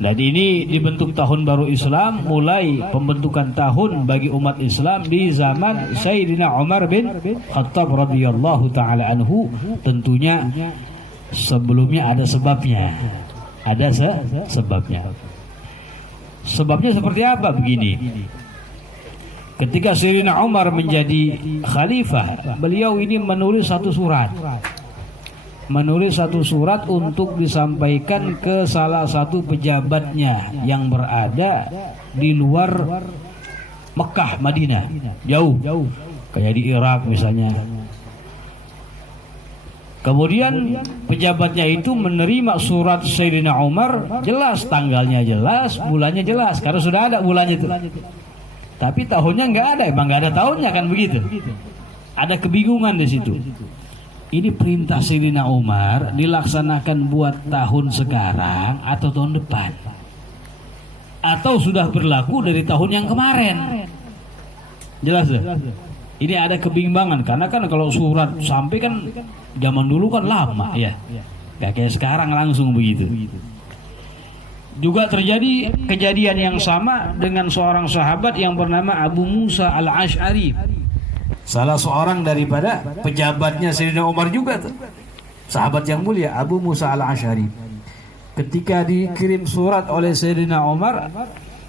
Dan ini dibentuk tahun baru Islam, mulai pembentukan tahun bagi umat Islam di zaman Sayyidina Umar bin Khattab radhiyallahu taala anhu. Tentunya sebelumnya ada sebabnya. Ada sebabnya. Sebabnya seperti apa? Begini. Ketika Sayyidina Umar menjadi khalifah, beliau ini menulis satu surat. Menulis satu surat untuk disampaikan ke salah satu pejabatnya yang berada di luar Mekah, Madinah, jauh, kayak di Irak misalnya. Kemudian pejabatnya itu menerima surat Sayyidina Umar, jelas tanggalnya jelas, bulannya jelas, karena sudah ada bulannya itu. Tapi tahunnya nggak ada, emang nggak ada tahunnya kan begitu. Ada kebingungan di situ. Ini perintah Sayyidina Umar dilaksanakan buat tahun sekarang atau tahun depan, atau sudah berlaku dari tahun yang kemarin. Jelas deh. Ini ada kebimbangan karena kan kalau surat sampai kan zaman dulu kan lama ya. Gak kayak sekarang langsung begitu. Juga terjadi kejadian yang sama dengan seorang sahabat yang bernama Abu Musa al-Ash'ari. Salah seorang daripada pejabatnya Sayyidina Umar juga tuh. Sahabat yang mulia Abu Musa al-Ash'ari. Ketika dikirim surat oleh Sayyidina Umar,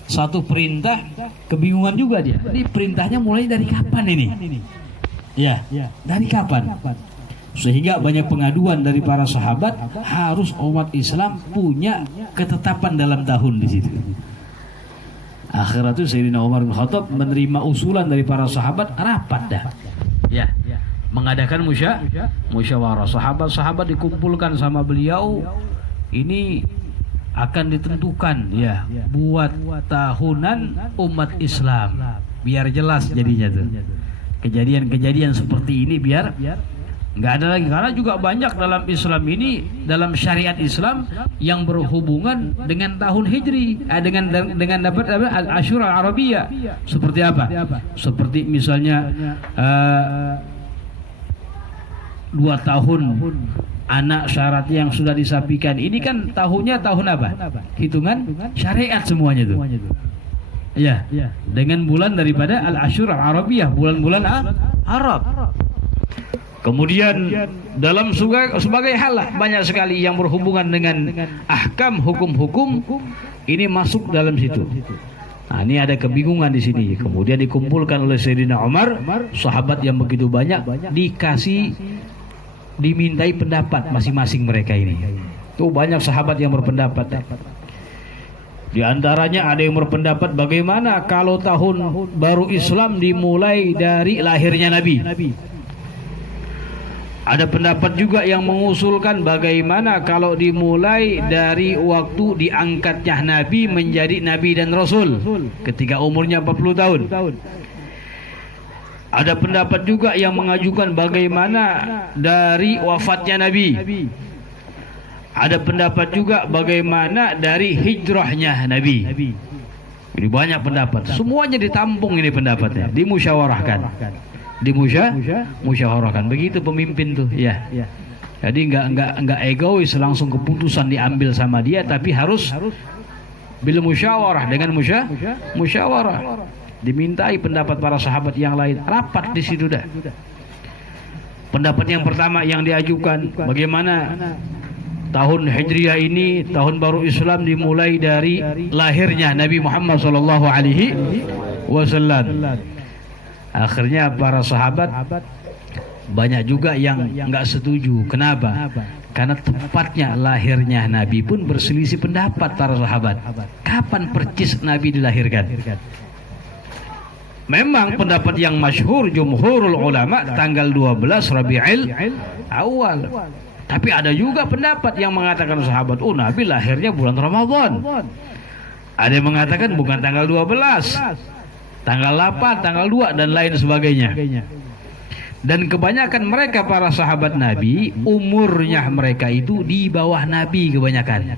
satu perintah, kebingungan juga dia. Ini perintahnya mulai dari kapan ini? Ya, dari kapan? Sehingga banyak pengaduan dari para sahabat, harus umat Islam punya ketetapan dalam tahun di situ. Akhirnya itu Sayyidina Umar bin Khattab menerima usulan dari para sahabat, rapat dah. Ya, mengadakan musyawarah. Sahabat-sahabat dikumpulkan sama beliau. Ini akan ditentukan ya buat tahunan umat Islam. Biar jelas jadinya tuh. Kejadian-kejadian seperti ini biar nggak ada lagi, karena juga banyak dalam Islam ini, dalam syariat Islam yang berhubungan dengan tahun Hijri, dengan dapat Asyur al-Arabiyah. Seperti apa? Seperti misalnya 2 tahun anak syarat yang sudah disapikan. Ini kan tahunnya tahun apa? Hitungan syariat semuanya tuh. Ya, dengan bulan daripada al-Asyur al-Arabiyah, bulan-bulan Arab. Kemudian dalam sebagai hal banyak sekali yang berhubungan dengan ahkam, hukum-hukum, ini masuk dalam situ. Nah, ini ada kebingungan di sini. Kemudian dikumpulkan oleh Sayyidina Umar, sahabat yang begitu banyak, dimintai pendapat masing-masing mereka ini. Tuh banyak sahabat yang berpendapat. Di antaranya ada yang berpendapat bagaimana kalau tahun baru Islam dimulai dari lahirnya Nabi. Ada pendapat juga yang mengusulkan bagaimana kalau dimulai dari waktu diangkatnya Nabi menjadi Nabi dan Rasul ketika umurnya 40 tahun. Ada pendapat juga yang mengajukan bagaimana dari wafatnya Nabi. Ada pendapat juga bagaimana dari hijrahnya Nabi. Ini banyak pendapat. Semuanya ditampung ini pendapatnya, dimusyawarahkan. Musyawarahkan. Begitu pemimpin tuh ya. Jadi enggak egois langsung keputusan diambil sama dia, tapi harus bil musyawarah, dengan musyawarah. Dimintai pendapat para sahabat yang lain, rapat di situ dah. Pendapat yang pertama yang diajukan, bagaimana tahun Hijriah ini, tahun baru Islam dimulai dari lahirnya Nabi Muhammad sallallahu alaihi wasallam. Akhirnya para sahabat banyak juga yang nggak setuju. Kenapa? Karena tepatnya lahirnya Nabi pun berselisih pendapat para sahabat. Kapan percis Nabi dilahirkan? Memang pendapat yang masyhur jumhurul ulama tanggal 12 Rabiul Awal. Tapi ada juga pendapat yang mengatakan sahabat, oh Nabi lahirnya bulan Ramadan. Ada yang mengatakan bukan tanggal 12, tanggal 8, tanggal 2 dan lain sebagainya. Dan kebanyakan mereka para sahabat Nabi, umurnya mereka itu di bawah Nabi kebanyakan.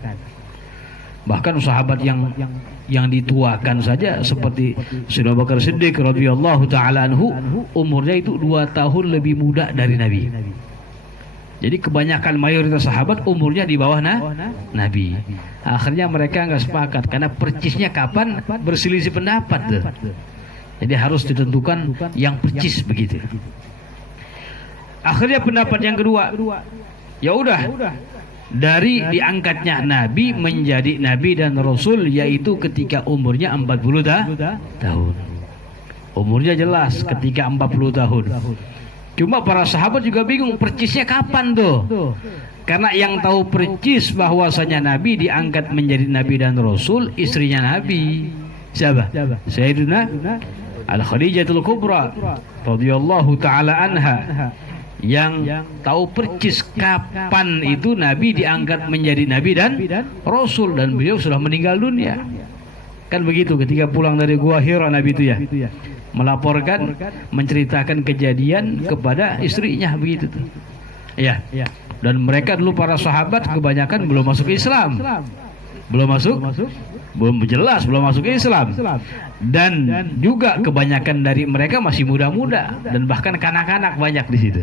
Bahkan sahabat yang dituakan saja seperti Sayyidina Abu Bakar Siddiq radhiyallahu taala anhu, umurnya itu 2 tahun lebih muda dari Nabi. Jadi kebanyakan mayoritas sahabat umurnya di bawah Nabi. Akhirnya mereka nggak sepakat karena percisnya kapan berselisih pendapat tuh. Jadi harus ditentukan yang percis begitu. Akhirnya pendapat yang kedua, ya udah dari diangkatnya Nabi menjadi Nabi dan Rasul yaitu ketika umurnya 40 tahun. Umurnya jelas ketika 40 tahun. Cuma para sahabat juga bingung percisnya kapan tuh. Karena yang tahu percis bahwasanya Nabi diangkat menjadi Nabi dan Rasul istrinya Nabi. Siapa? Sayyidina Al-Khadijatul Kubra radhiyallahu taala anha. Yang tahu percis kapan itu Nabi diangkat menjadi Nabi dan Rasul, dan beliau sudah meninggal dunia. Kan begitu ketika pulang dari Gua Hira Nabi itu ya. Melaporkan, menceritakan kejadian kepada istrinya begitu tuh. Ya. Dan mereka dulu para sahabat kebanyakan belum masuk Islam. Belum jelas belum masuk Islam. Dan juga kebanyakan dari mereka masih muda-muda dan bahkan kanak-kanak banyak di situ.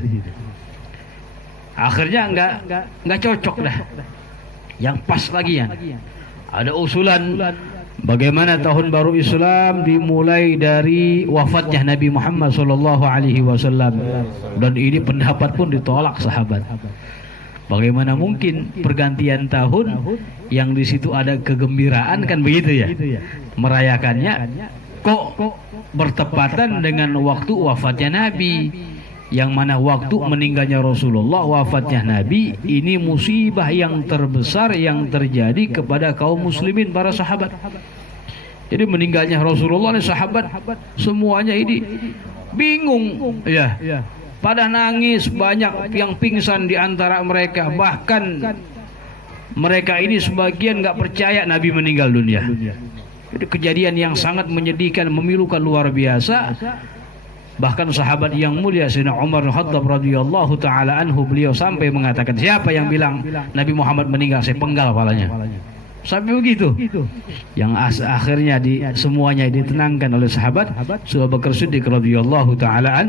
Akhirnya enggak cocok dah. Yang pas lagi ya. Ada usulan bagaimana tahun baru Islam dimulai dari wafatnya Nabi Muhammad SAW, dan ini pendapat pun ditolak sahabat. Bagaimana mungkin pergantian tahun yang di situ ada kegembiraan kan begitu ya, merayakannya kok bertepatan dengan waktu wafatnya Nabi, yang mana waktu meninggalnya Rasulullah, wafatnya Nabi, ini musibah yang terbesar yang terjadi kepada kaum muslimin para sahabat. Jadi meninggalnya Rasulullah nih sahabat semuanya ini bingung ya. Pada nangis, banyak yang pingsan di antara mereka. Bahkan mereka ini sebagian nggak percaya Nabi meninggal dunia. Itu kejadian yang sangat menyedihkan, memilukan luar biasa. Bahkan sahabat yang mulia Sayyidina Umar bin Khattab radhiyallahu taala anhu, beliau sampai mengatakan, siapa yang bilang Nabi Muhammad meninggal, saya penggal kepalanya. Sampai begitu. Yang akhirnya semuanya ditenangkan oleh sahabat Abu Bakar Siddiq radhiyallahu taala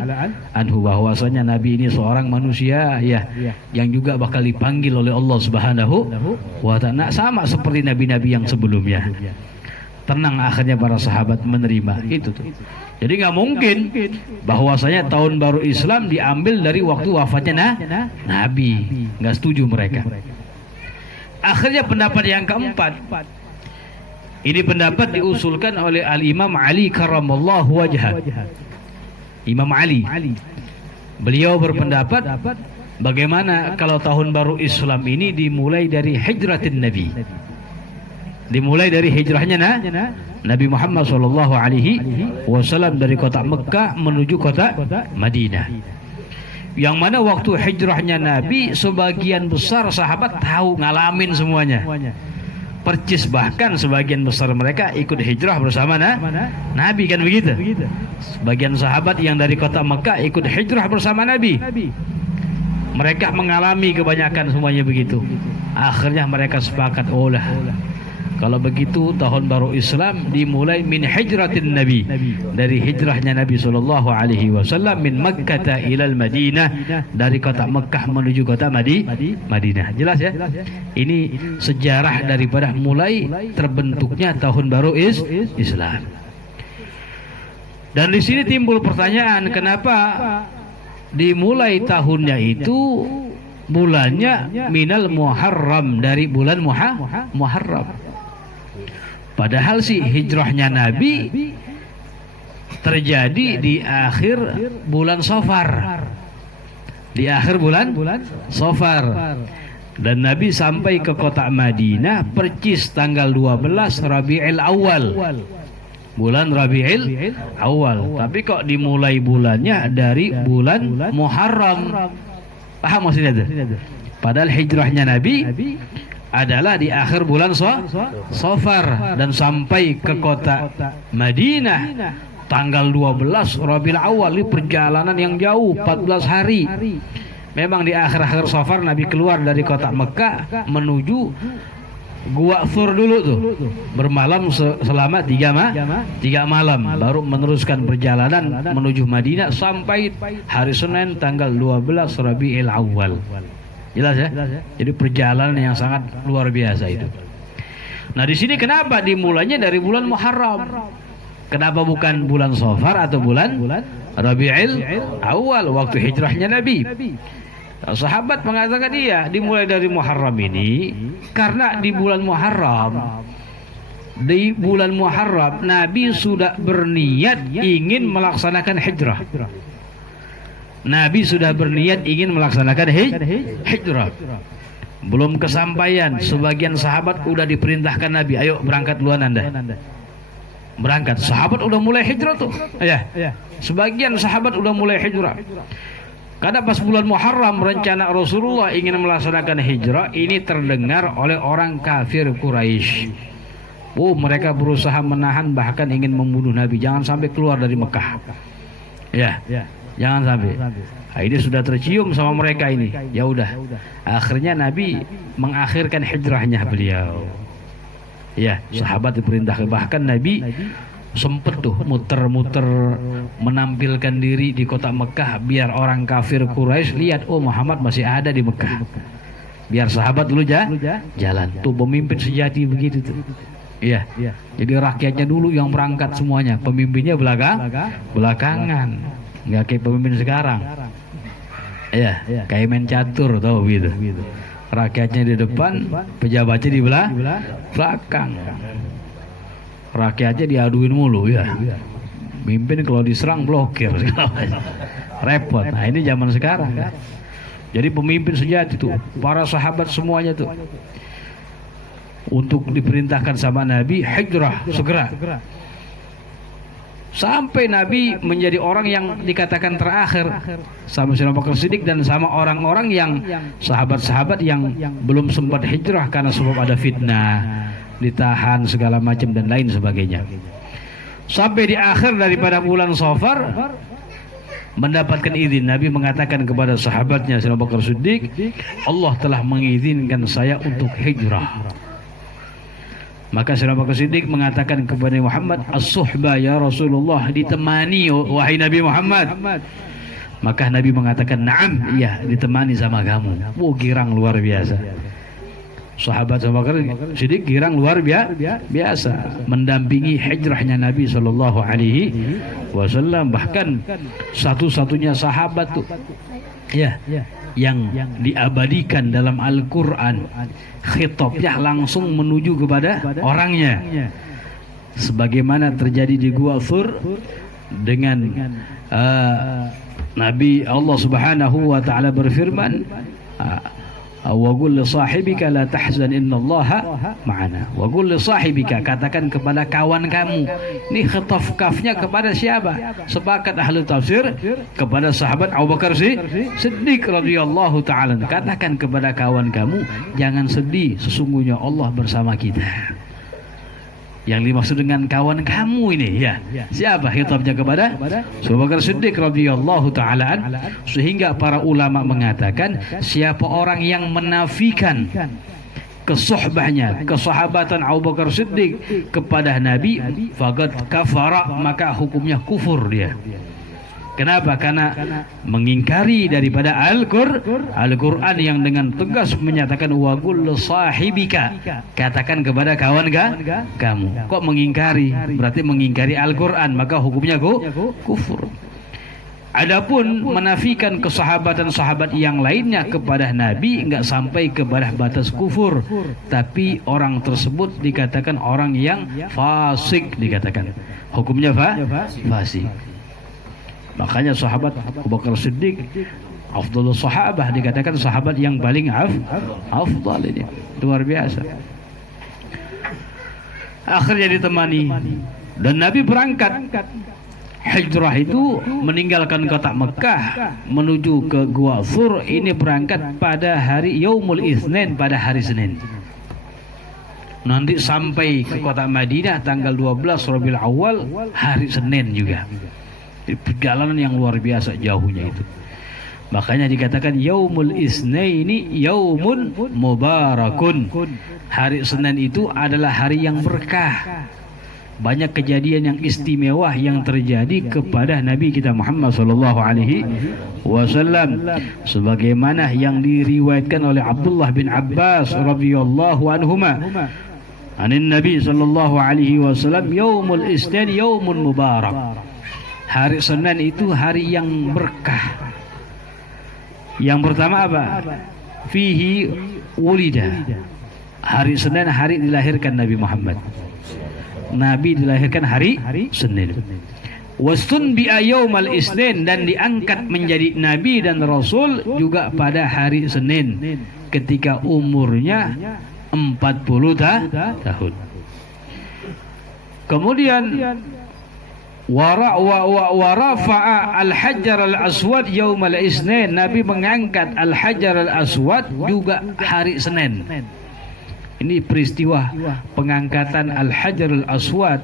anhu, bahwasanya Nabi ini seorang manusia ya, yang juga bakal dipanggil oleh Allah Subhanahu wa taala sama seperti nabi-nabi yang sebelumnya. Tenang akhirnya para sahabat menerima itu tuh. Jadi nggak mungkin bahwasanya tahun baru Islam diambil dari waktu wafatnya Nabi. Nggak setuju mereka. Akhirnya pendapat yang keempat, ini pendapat diusulkan oleh Al-Imam Ali karramallahu wajhah. Imam Ali, beliau berpendapat bagaimana kalau tahun baru Islam ini dimulai dari hijratin Nabi, dimulai dari hijrahnya Nabi Muhammad SAW dari kota Mekah menuju kota Madinah. Yang mana waktu hijrahnya Nabi sebagian besar sahabat tahu, ngalamin semuanya percis, bahkan sebagian besar mereka ikut hijrah bersama Nabi kan begitu. Sebagian sahabat yang dari kota Mekah ikut hijrah bersama Nabi, mereka mengalami kebanyakan semuanya begitu. Akhirnya mereka sepakat, kalau begitu tahun baru Islam dimulai min hijratin Nabi, dari hijrahnya Nabi SAW min Makkah ilal Madinah, dari kota Mekah menuju kota Madinah. Jelas ya? Ini sejarah daripada mulai terbentuknya tahun baru Islam. Dan di sini timbul pertanyaan, kenapa dimulai tahunnya itu bulannya minal Muharram, dari bulan Muharram. Padahal sih hijrahnya Nabi terjadi di akhir bulan Safar. Di akhir bulan Safar. Dan Nabi sampai ke kota Madinah percis tanggal 12 Rabiul Awal. Bulan Rabiul Awal. Tapi kok dimulai bulannya dari bulan Muharram. Paham maksudnya itu? Padahal hijrahnya Nabi adalah di akhir bulan Safar dan sampai ke kota Madinah tanggal 12 Rabiul Awal. Ini perjalanan yang jauh, 14 hari. Memang di akhir-akhir Safar Nabi keluar dari kota Mekah menuju Gua Thur dulu tuh, bermalam selama 3 malam, baru meneruskan perjalanan menuju Madinah sampai hari Senin tanggal 12 Rabiul Awal. Jelas ya? Jadi perjalanan yang sangat luar biasa itu. Nah di sini kenapa dimulainya dari bulan Muharram? Kenapa bukan bulan Safar atau bulan Rabiul Awal waktu hijrahnya Nabi? Sahabat mengatakan iya, dimulai dari Muharram ini karena di bulan Muharram Nabi sudah berniat ingin melaksanakan hijrah. Nabi sudah berniat ingin melaksanakan hijrah. Belum kesampaian, sebagian sahabat udah diperintahkan Nabi, ayo berangkat duluan Anda. Berangkat, sahabat udah mulai hijrah tuh. Ya. Sebagian sahabat udah mulai hijrah. Karena pas bulan Muharram rencana Rasulullah ingin melaksanakan hijrah ini terdengar oleh orang kafir Quraisy. Mereka berusaha menahan, bahkan ingin membunuh Nabi, jangan sampai keluar dari Mekah. Ya. Jangan sampai. Nah, ini sudah tercium sama mereka ini. Ya udah. Akhirnya Nabi mengakhirkan hijrahnya beliau. Ya, sahabat diperintahkan, bahkan Nabi sempet tuh muter-muter menampilkan diri di kota Mekah biar orang kafir Quraisy lihat, oh Muhammad masih ada di Mekah. Biar sahabat dulu jalan. Tuh pemimpin sejati begitu tuh. Iya. Jadi rakyatnya dulu yang berangkat semuanya, pemimpinnya belakangan. Nggak kayak pemimpin sekarang. Iya, kayak main catur tau gitu. Rakyatnya di depan, pejabatnya di belakang. Rakyatnya diaduin mulu ya. Mimpin kalau diserang blokir. Repot. Nah ini zaman sekarang. Jadi pemimpin sejati tuh, para sahabat semuanya tuh, untuk diperintahkan sama Nabi hijrah segera. Sampai Nabi menjadi orang yang dikatakan terakhir sama Sayyidina Abu Bakar Siddiq dan sama orang-orang yang sahabat-sahabat yang belum sempat hijrah karena sebab ada fitnah, ditahan segala macam dan lain sebagainya. Sampai di akhir daripada bulan Safar mendapatkan izin, Nabi mengatakan kepada sahabatnya Sayyidina Abu Bakar Siddiq, Allah telah mengizinkan saya untuk hijrah. Maka Sayyidina Abu Bakar Siddiq mengatakan kepada Muhammad, as-suhbah ya Rasulullah, ditemani wahai Nabi Muhammad. Maka Nabi mengatakan, na'am, iya ditemani sama kamu. Girang luar biasa. Sahabat Abu Bakar Siddiq girang luar biasa mendampingi hijrahnya Nabi sallallahu alaihi wasallam. Bahkan satu-satunya sahabat tuh yang diabadikan dalam Al-Quran, khitabnya langsung menuju kepada orangnya, sebagaimana terjadi di Gua Thur dengan Nabi Allah Subhanahu wa taala berfirman, wa qul li sahibika la tahzan innallaha ma'ana. Wa qul li sahibika, katakan kepada kawan kamu. Ini khitab kafnya kepada siapa? Sepakat ahli tafsir kepada sahabat Abu Bakar Siddiq radhiyallahu taala. Katakan kepada kawan kamu, jangan sedih, sesungguhnya Allah bersama kita. Yang dimaksud dengan kawan kamu ini siapa? Khitabnya kepada Abu Bakar Siddiq radhiyallahu taala. Sehingga para ulama mengatakan siapa orang yang menafikan kesohbahnya, kesahabatan Abu Bakar Siddiq kepada Nabi, faqad kafara, maka hukumnya kufur dia. Kenapa? Karena mengingkari daripada Al-Quran yang dengan tegas menyatakan wa qul sahibika, katakan kepada kawan kamu. Kok mengingkari? Berarti mengingkari Al-Quran, maka hukumnya kufur. Adapun menafikan kesahabatan sahabat yang lainnya kepada Nabi enggak sampai kepada batas kufur, tapi orang tersebut dikatakan orang yang fasik, dikatakan hukumnya fasik. Makanya sahabat Abu Bakar Siddiq afdhalus sahabah, dikatakan sahabat yang paling afdal. Ini luar biasa. Akhirnya ditemani dan Nabi berangkat hijrah itu, meninggalkan kota Mekah menuju ke Gua Thur. Ini berangkat pada hari Yaumul Itsnin, pada hari Senin. Nanti sampai ke kota Madinah tanggal 12 Rabiul Awal, hari Senin juga. Perjalanan yang luar biasa jauhnya itu. Makanya dikatakan Yaumul Itsnaini Yaumun Mubarakun. Hari Senin itu adalah hari yang berkah. banyak kejadian yang istimewa yang terjadi kepada Nabi kita Muhammad sallallahu alaihi wasallam, sebagaimana yang diriwayatkan oleh Abdullah bin Abbas radhiyallahu anhuma anin Nabi sallallahu alaihi wasallam, yaumul isnin yaumun mubarak. Hari Senin itu hari yang berkah. Yang pertama apa? Fihi wulida. Hari Senin hari dilahirkan Nabi Muhammad. Nabi dilahirkan hari Senin. Wastun bi yaumal isnin, dan diangkat menjadi nabi dan rasul juga pada hari Senin ketika umurnya 40 tahun. Kemudian warafa'a al-hajar al-aswad yaumal isnin, Nabi mengangkat al-hajar al-aswad juga hari Senin. Ini peristiwa pengangkatan al-hajar al-aswad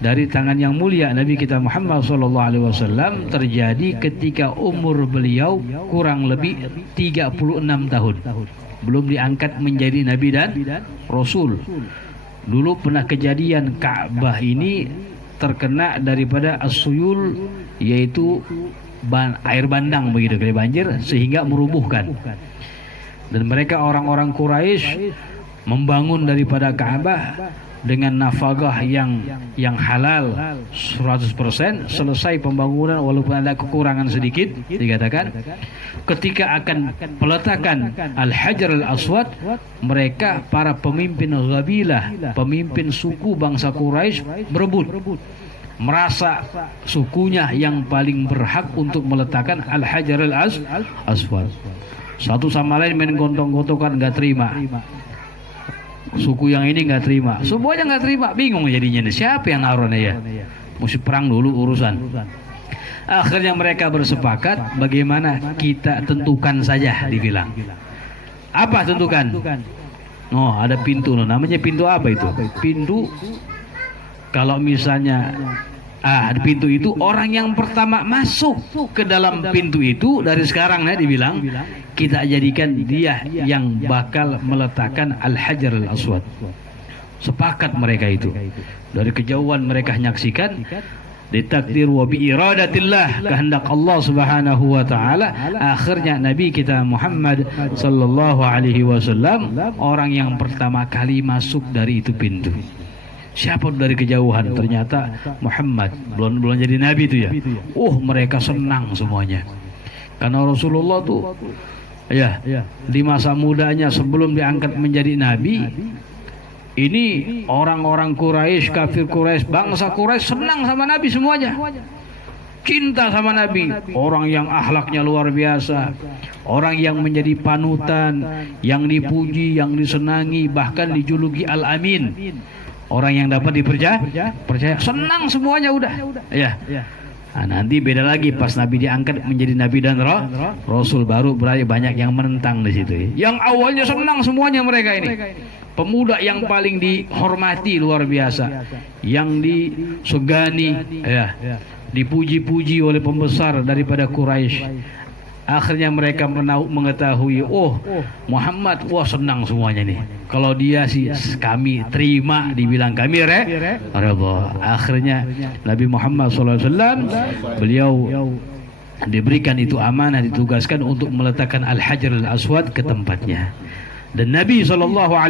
dari tangan yang mulia Nabi kita Muhammad SAW terjadi ketika umur beliau kurang lebih 36 tahun. Belum diangkat menjadi nabi dan rasul. Dulu pernah kejadian Ka'bah ini terkena daripada as-suyul, yaitu air bandang begitu, kali banjir, sehingga merubuhkan. Dan mereka orang-orang Quraisy membangun daripada Ka'bah dengan nafkah yang halal 100%. Selesai pembangunan walaupun ada kekurangan sedikit, dikatakan ketika akan peletakan al-hajar al-aswad, mereka para pemimpin qabilah, pemimpin suku bangsa Quraisy berebut, merasa sukunya yang paling berhak untuk meletakkan al-hajar al-aswad. Satu sama lain main gontong-gontokan, nggak terima. Suku yang ini nggak terima, semuanya nggak terima, bingung jadinya nih, siapa yang naruhnya ya, mesti perang dulu urusan. Akhirnya mereka bersepakat, bagaimana kita tentukan saja, dibilang. Apa tentukan? Oh, ada pintu, namanya pintu apa itu? Pintu, kalau misalnya di pintu itu orang yang pertama masuk ke dalam pintu itu dari sekarang dibilang, kita jadikan dia yang bakal meletakkan al-hajar al-aswad. Sepakat mereka itu. Dari kejauhan mereka menyaksikan, ditakdir wa bi iradatillah, kehendak Allah Subhanahu wa taala. Akhirnya Nabi kita Muhammad sallallahu alaihi wasallam orang yang pertama kali masuk dari itu pintu. Siapa dari kejauhan, ternyata Muhammad belum jadi nabi itu ya. Mereka senang semuanya. Karena Rasulullah tuh ya di masa mudanya sebelum diangkat menjadi nabi, ini orang-orang Quraisy, kafir Quraisy, bangsa Quraisy senang sama Nabi semuanya. Cinta sama Nabi, orang yang akhlaknya luar biasa, orang yang menjadi panutan, yang dipuji, yang disenangi, bahkan dijuluki Al-Amin. Orang yang dapat percaya, senang semuanya udah. Ya. Nah, nanti beda lagi pas Nabi diangkat menjadi Nabi dan Rasul, baru berarti banyak yang menentang di situ. Yang awalnya senang semuanya mereka ini. Pemuda yang paling dihormati luar biasa, yang disegani, dipuji-puji oleh pembesar daripada Quraisy. Akhirnya mereka mengetahui, Muhammad, senang semuanya nih. Kalau dia sih kami terima, dibilang kami redha. Akhirnya Nabi Muhammad SAW beliau diberikan itu amanah, ditugaskan untuk meletakkan al-hajar al-aswad ke tempatnya. Dan Nabi SAW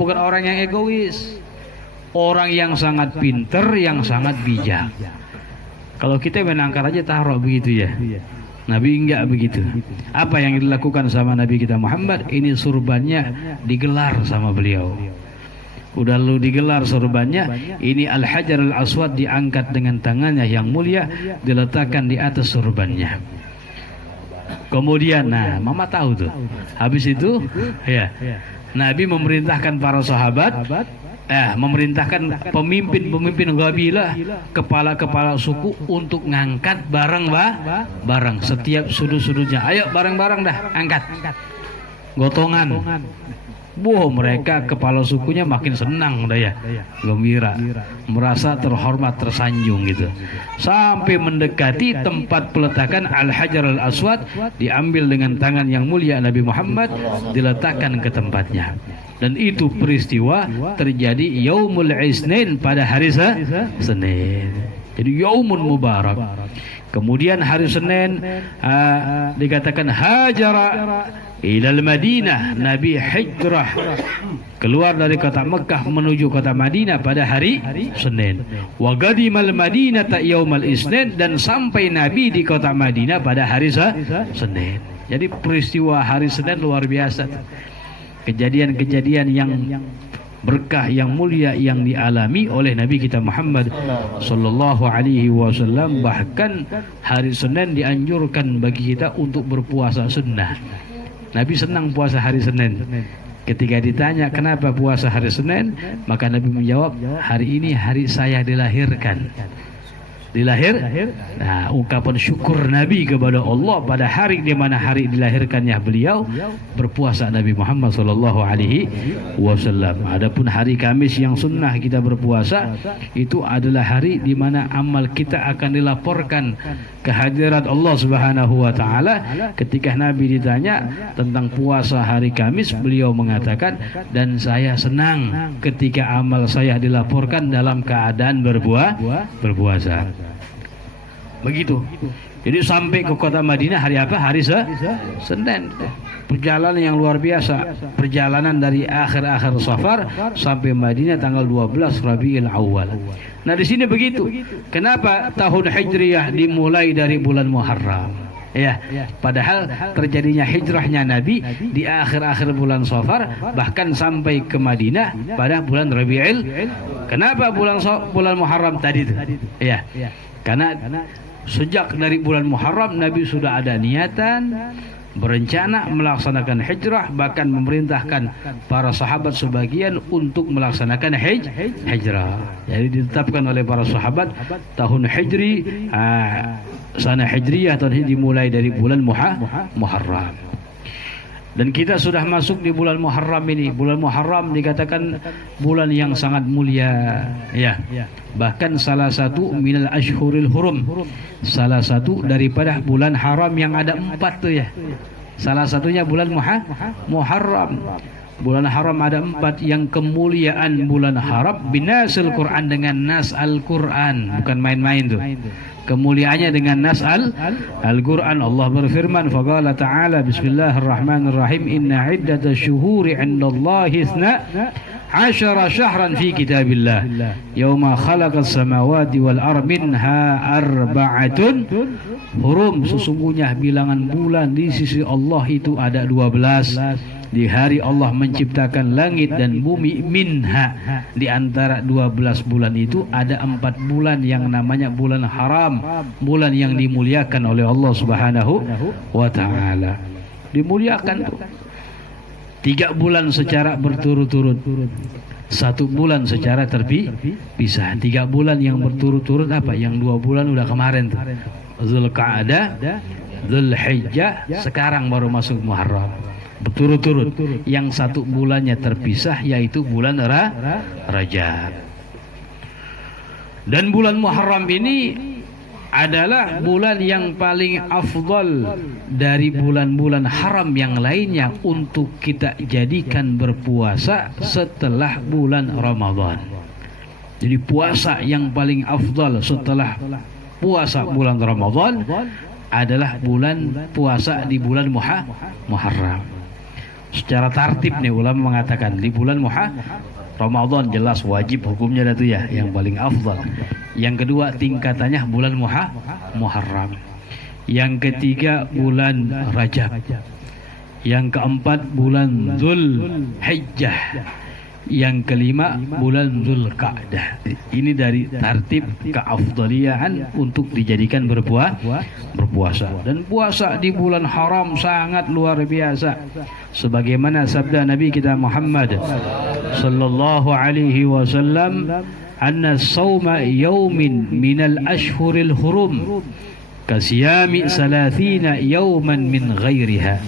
bukan orang yang egois, orang yang sangat pinter, yang sangat bijak. Kalau kita menangkar aja taruh begitu ya. Nabi enggak begitu. Apa yang dilakukan sama Nabi kita Muhammad, ini surbannya digelar sama beliau. Udah lu digelar surbannya, ini al-hajar al-aswad diangkat dengan tangannya yang mulia, diletakkan di atas surbannya. Kemudian, mama tahu tuh. Habis itu, Nabi memerintahkan para sahabat, memerintahkan pemimpin-pemimpin qabilah, kepala-kepala suku untuk ngangkat barang setiap sudut-sudutnya. Ayo barang-barang dah angkat, gotongan. Mereka kepala sukunya makin senang udah ya, gembira, merasa terhormat, tersanjung gitu. Sampai mendekati tempat peletakan Al-Hajar Al-Aswad, diambil dengan tangan yang mulia Nabi Muhammad, diletakkan ke tempatnya. Dan itu peristiwa terjadi Yaumul Isnin, pada hari Senin. Jadi Yaumun Mubarak. Kemudian hari Senin dikatakan hajara ilal Madinah, Nabi hijrah keluar dari kota Mekah menuju kota Madinah pada hari Senin. Wa qadimal Madinata yaumal Isnin, dan sampai Nabi di kota Madinah pada hari Senin. Jadi peristiwa hari Senin luar biasa. Kejadian-kejadian yang berkah, yang mulia yang dialami oleh Nabi kita Muhammad sallallahu alaihi wasallam. Bahkan hari Senin dianjurkan bagi kita untuk berpuasa sunnah. Nabi senang puasa hari Senin. Ketika ditanya kenapa puasa hari Senin, maka Nabi menjawab, hari ini hari saya dilahirkan. Nah, ungkapan syukur Nabi kepada Allah pada hari di mana hari dilahirkannya beliau, berpuasa Nabi Muhammad sallallahu alaihi wasallam. Adapun hari Kamis yang sunnah kita berpuasa, itu adalah hari di mana amal kita akan dilaporkan ke hadirat Allah Subhanahu wa taala. Ketika Nabi ditanya tentang puasa hari Kamis, beliau mengatakan, dan saya senang ketika amal saya dilaporkan dalam keadaan berpuasa. Begitu. Jadi sampai ke kota Madinah hari apa? Hari Senin. Perjalanan yang luar biasa. Perjalanan dari akhir-akhir Safar sampai Madinah tanggal 12 Rabiul Awal. Nah, di sini begitu. Kenapa tahun Hijriyah dimulai dari bulan Muharram? Ya, padahal terjadinya hijrahnya Nabi di akhir-akhir bulan Safar, bahkan sampai ke Madinah pada bulan Rabiul. Kenapa bulan Muharram tadi itu? Ya, karena sejak dari bulan Muharram Nabi sudah ada niatan, berencana melaksanakan hijrah, bahkan memerintahkan para sahabat sebagian untuk melaksanakan hijrah. Jadi ditetapkan oleh para sahabat tahun Hijri, sana Hijriyah tahun dimulai dari bulan Muharram. Dan kita sudah masuk di bulan Muharram ini. Bulan Muharram dikatakan bulan yang sangat mulia, ya. Bahkan salah satu minal ashhuril hurum, salah satu daripada bulan haram yang ada 4 tuh ya. Salah satunya bulan Muharram. Bulan haram ada 4, yang kemuliaan bulan haram binasil Quran, dengan nas Al-Quran, bukan main-main tuh. Kemuliaannya dengan nas Al-Quran. Allah berfirman, faqala ta'ala bismillahirrahmanirrahim, inna iddatash syuhuri 'indallahi 12 syahran fi kitabillah yauma khalaqas samawati wal ardh minha arba'atun hurum. Sesungguhnya bilangan bulan di sisi Allah itu ada 12. Di hari Allah menciptakan langit dan bumi, minha, di antara 12 bulan itu ada 4 bulan yang namanya bulan haram, bulan yang dimuliakan oleh Allah Subhanahu wa taala. Dimuliakan tuh 3 bulan secara berturut-turut, 1 bulan secara terpisah. 3 bulan yang berturut-turut apa? Yang 2 bulan udah kemarin tuh, Zulqa'dah, Zulhijjah, sekarang baru masuk Muharram. Berturut-turut. Yang 1 bulannya terpisah, yaitu bulan Rajab. Dan bulan Muharram ini adalah bulan yang paling afdal dari bulan-bulan haram yang lainnya untuk kita jadikan berpuasa setelah bulan Ramadan. Jadi puasa yang paling afdal setelah puasa bulan Ramadan adalah bulan puasa di bulan Muharram. Secara tartib nih ulama mengatakan di bulan Ramadan jelas wajib hukumnya itu ya, yang paling afdal. Yang kedua tingkatannya bulan Muharram. Yang ketiga bulan Rajab. Yang keempat bulan Zulhijjah. Yang kelima bulan Zulqa'dah. Ini dari tartib keafdalian untuk dijadikan berpuasa. Dan puasa di bulan haram sangat luar biasa. Sebagaimana sabda Nabi kita Muhammad sallallahu alaihi wasallam, anna sawma yawmin minal ashhuril hurum kasiyami 30 yawman min ghairiha.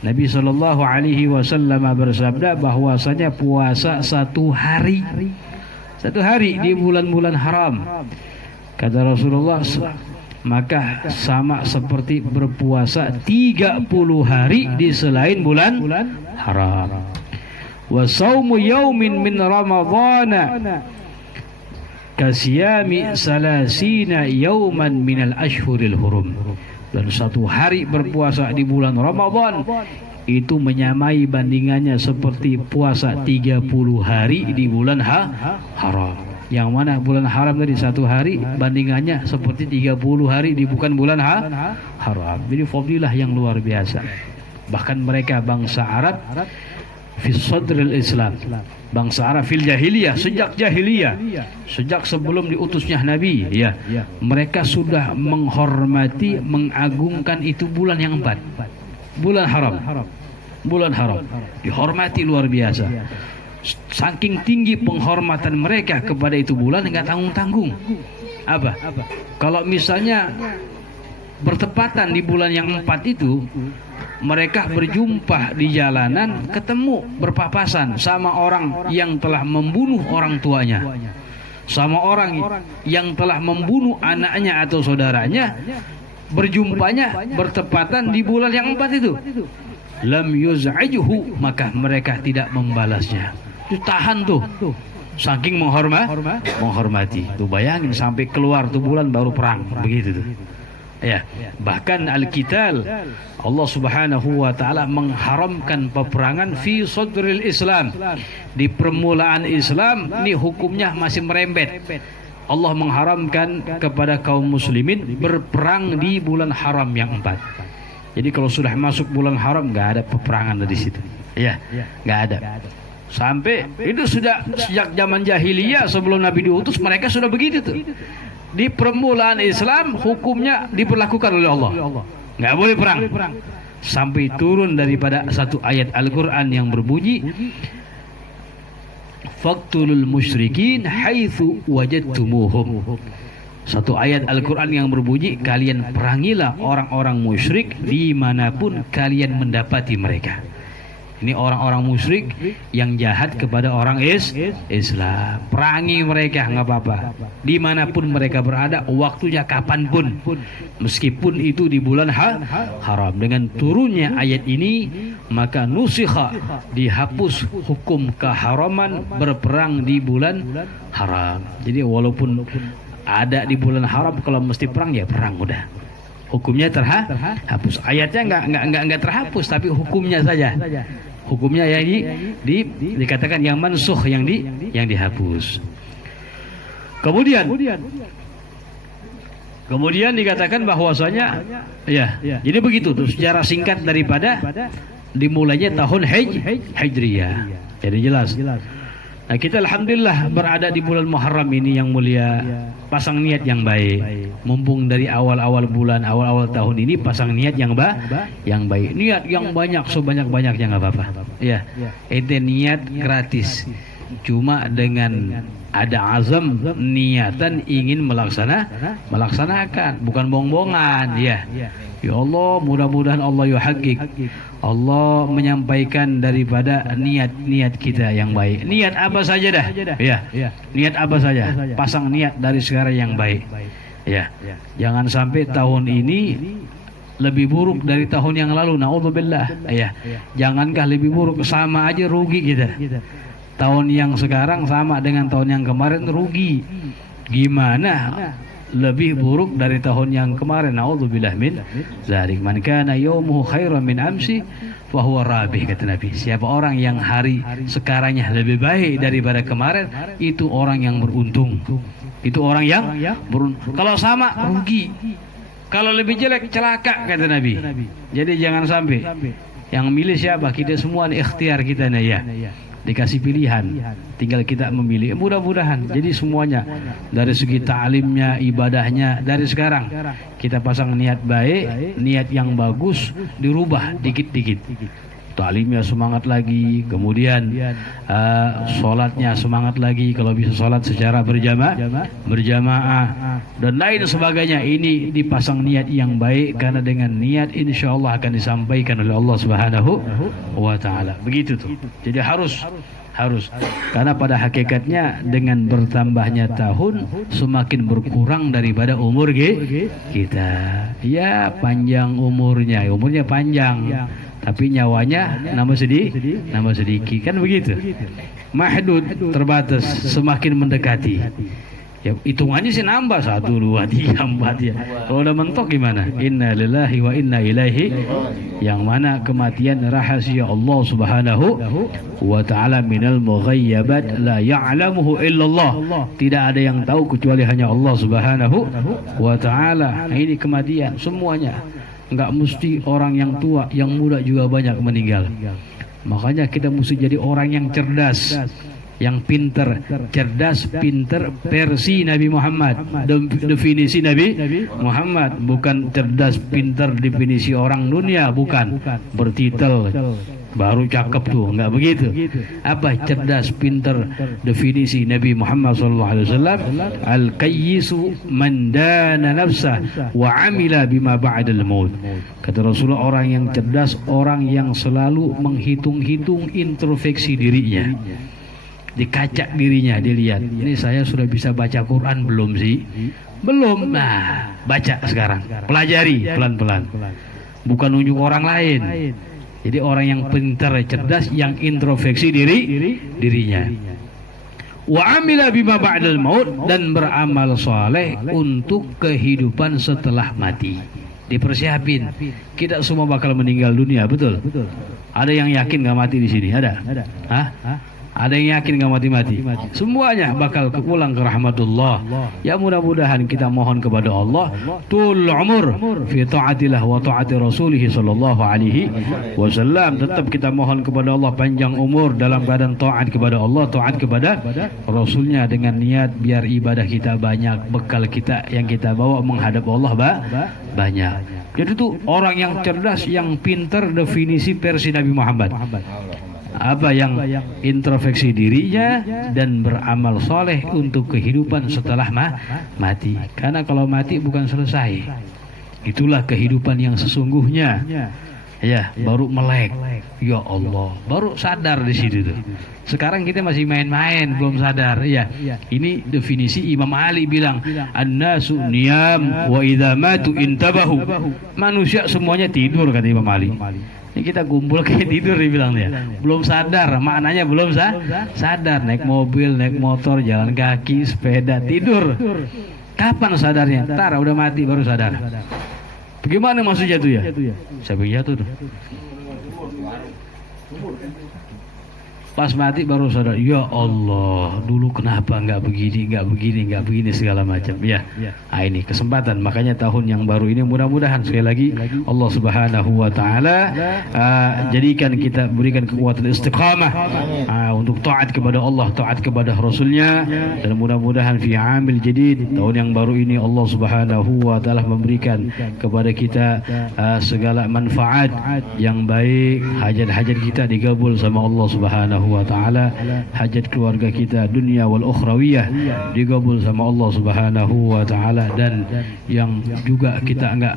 Nabi Shallallahu Alaihi Wasallam bersabda bahwasanya puasa satu hari di bulan-bulan haram, kata Rasulullah, maka sama seperti berpuasa 30 hari di selain bulan haram. Wa saumu yaumin min ramadhana kasyami salasina yauman minal ashhuril hurum. Dan satu hari berpuasa di bulan Ramadan itu menyamai bandingannya seperti puasa 30 hari di bulan haram. Yang mana bulan haram tadi satu hari bandingannya seperti 30 hari di bukan bulan haram. Jadi fadilah yang luar biasa. Bahkan mereka bangsa Arab fi sadril Islam, bangsa Arab fil jahiliyah, sejak sebelum diutusnya Nabi, ya, mereka sudah menghormati, mengagungkan itu bulan yang 4, bulan haram dihormati luar biasa. Saking tinggi penghormatan mereka kepada itu bulan, enggak tanggung-tanggung. Apa? Kalau misalnya bertepatan di bulan yang 4 itu, mereka berjumpa di jalanan, ketemu berpapasan sama orang yang telah membunuh orang tuanya, sama orang yang telah membunuh anaknya atau saudaranya, berjumpanya bertepatan di bulan yang 4 itu. Lam yuz'ajuhu, maka mereka tidak membalasnya. Itu tahan tuh, saking menghormati. Tuh bayangin sampai keluar tuh bulan baru perang, begitu tuh. Ya, bahkan al-qital, Allah Subhanahu wa taala mengharamkan peperangan fi sadril Islam. Di permulaan Islam ini hukumnya masih merembet. Allah mengharamkan kepada kaum muslimin berperang di bulan haram yang 4. Jadi kalau sudah masuk bulan haram enggak ada peperangan di situ. Ya, enggak ada. Sampai itu sudah sejak zaman jahiliyah sebelum Nabi diutus mereka sudah begitu tuh. Di permulaan Islam hukumnya diberlakukan oleh Allah, nggak boleh perang, sampai turun daripada satu ayat Al-Quran yang berbunyi faqtulul musyrikin haitsu wajadtumuhum. Satu ayat Al-Quran yang berbunyi kalian perangilah orang-orang musyrik dimanapun kalian mendapati mereka. Ini orang-orang musyrik yang jahat kepada orang Islam. Perangi mereka, nggak apa-apa. Dimanapun mereka berada, waktunya kapanpun. Meskipun itu di bulan haram. Dengan turunnya ayat ini, maka nusikha, dihapus hukum keharaman berperang di bulan haram. Jadi walaupun ada di bulan haram, kalau mesti perang ya perang udah. Hukumnya terhapus. Ayatnya nggak terhapus, tapi hukumnya saja. Hukumnya yang dikatakan yang mansukh, yang dihapus. Kemudian dikatakan bahwasanya ya. Jadi begitu tuh secara singkat daripada dimulainya tahun Hijriyah. Jadi jelas. Nah, kita alhamdulillah berada di bulan Muharram ini yang mulia, pasang niat yang baik. Mumpung dari awal-awal bulan, awal-awal tahun ini pasang niat yang baik. Niat yang banyak, sebanyak-banyaknya nggak apa-apa. Ya, itu niat gratis. Cuma dengan ada azam, niatan ingin melaksanakan, bukan bohong-bohongan, ya. Ya Allah, mudah-mudahan Allah yuhaqqiq. Allah menyampaikan daripada niat-niat kita yang baik. Niat apa saja dah. Ya. Niat apa saja. Pasang niat dari sekarang yang baik. Ya. Jangan sampai tahun ini lebih buruk dari tahun yang lalu. Naudzubillah. Ya. Jangankah lebih buruk, sama aja rugi kita. Tahun yang sekarang sama dengan tahun yang kemarin rugi. Gimana lebih buruk dari tahun yang kemarin? Naudzubillah min dzalik. Man kana yaumuhu khairan min amsi fa huwa rabih, kata Nabi. Siapa orang yang hari sekarangnya lebih baik daripada kemarin, itu orang yang beruntung. Itu orang yang beruntung. Kalau sama rugi. Kalau lebih jelek celaka, kata Nabi. Jadi jangan sampai. Yang milih siapa? Kita semua, ikhtiar kita nih ya. Dikasih pilihan, tinggal kita memilih. Mudah-mudahan jadi semuanya dari segi ta'limnya, ibadahnya, dari sekarang kita pasang niat baik, niat yang bagus, dirubah dikit-dikit. taklimnya semangat lagi, kemudian sholatnya semangat lagi, kalau bisa sholat secara berjamaah dan lain sebagainya. Ini dipasang niat yang baik, karena dengan niat insya Allah akan disampaikan oleh Allah Subhanahu wa Ta'ala. Begitu tuh. Jadi harus, karena pada hakikatnya dengan bertambahnya tahun semakin berkurang daripada umur kita. Ya, panjang umurnya panjang, tapi nyawanya nama sedikit, kan begitu. Mahdud, terbatas, semakin mendekati. Ya, hitungannya sih nambah 1, 2, 3, 4 ya. Kalau udah mentok gimana? Inna lillahi wa inna ilaihi, yang mana kematian rahasia Allah Subhanahu wa Ta'ala, minal mughayyabat la ya'lamuhu illallah. Tidak ada yang tahu kecuali hanya Allah Subhanahu wa Ta'ala. Nah, ini kematian semuanya. Enggak mesti orang yang tua, yang muda juga banyak meninggal. Makanya kita mesti jadi orang yang cerdas, yang pinter. Cerdas, pinter, versi Nabi Muhammad, definisi Nabi Muhammad. Bukan cerdas, pinter, definisi orang dunia, bukan. Bertitel baru cakep tuh, enggak begitu. Apa cerdas, pinter, definisi Nabi Muhammad SAW? Al-qayyisu man dana nafsah wa amila bima ba'dal maut. Kata Rasulullah, orang yang cerdas, orang yang selalu menghitung-hitung introspeksi dirinya, dikacak dirinya, dilihat, ini saya sudah bisa baca Quran belum sih? Belum. Nah, baca sekarang, pelajari pelan-pelan, bukan nunjuk orang lain. Jadi orang yang pintar, cerdas, yang introspeksi dirinya. Wa amila bima ba'dal maut, dan beramal saleh untuk kehidupan setelah mati. Dipersiapin. Kita semua bakal meninggal dunia, betul? Ada yang yakin gak mati di sini? Ada? Hah? Ada yang yakin gak mati-mati? Semuanya bakal pulang ke rahmatullah. Ya, mudah-mudahan kita mohon kepada Allah tul umur fi ta'atillah wa ta'ati rasulih sallallahu alaihi wasallam. Tetap kita mohon kepada Allah panjang umur dalam keadaan taat kepada Allah, taat kepada Rasulnya, dengan niat biar ibadah kita banyak, bekal kita yang kita bawa menghadap Allah banyak. Jadi itu orang yang cerdas, yang pintar, definisi versi Nabi Muhammad. Apa yang introspeksi dirinya dan beramal soleh untuk kehidupan setelah mati. Karena kalau mati bukan selesai, itulah kehidupan yang sesungguhnya. Ya, baru melek. Ya Allah, baru sadar di situ tuh. Sekarang kita masih main-main, belum sadar. Ya, ini definisi Imam Ali bilang, an-nasu niyam wa idza matu intabahu. Manusia semuanya tidur, kata Imam Ali. Ini kita kumpul kayak tidur, dibilang dia. Belum sadar, maknanya belum sadar. Naik mobil, naik motor, jalan kaki, sepeda, tidur. Kapan sadarnya? Ntar udah mati baru sadar. Bagaimana maksudnya tuh ya? Siapa yang jatuh tuh? Pas mati baru sadar, ya Allah, dulu kenapa nggak begini segala macam. Ya, nah, ini kesempatan. Makanya tahun yang baru ini mudah-mudahan sekali lagi Allah Subhanahu wa Ta'ala jadikan kita, berikan kekuatan istiqamah untuk taat kepada Allah, taat kepada Rasulnya, dan mudah-mudahan fi amil jadid, tahun yang baru ini Allah Subhanahu wa Ta'ala memberikan kepada kita segala manfaat yang baik, hajat-hajat kita digabul sama Allah Subhanahu wa Ta'ala, hajat keluarga kita dunia wal ukhrawiyah digabul sama Allah Subhanahu wa Ta'ala, dan yang juga kita enggak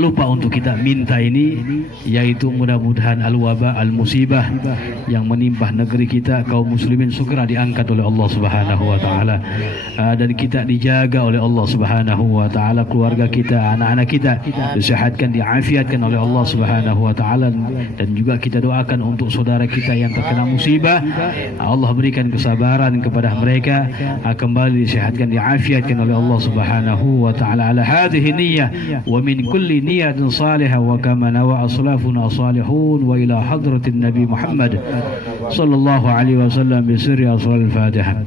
lupa untuk kita minta ini, yaitu mudah-mudahan al-waba, al-musibah yang menimpa negeri kita, kaum muslimin segera diangkat oleh Allah Subhanahu wa Ta'ala, dan kita dijaga oleh Allah Subhanahu wa Ta'ala, keluarga kita, anak-anak kita disehatkan, diafiatkan oleh Allah Subhanahu wa Ta'ala, dan juga kita doakan untuk saudara kita yang terkena musibah, Allah berikan kesabaran kepada mereka, kembali disehatkan, diafiatkan oleh Allah Subhanahu wa Ta'ala. Ala hadhihi niyyah wa min kulli niyatin salihah wa kama nawa aslafuna salihun, wa ila hadratin Nabi Muhammad sallallahu alaihi wasallam bi sirri asrar al-Fatihah.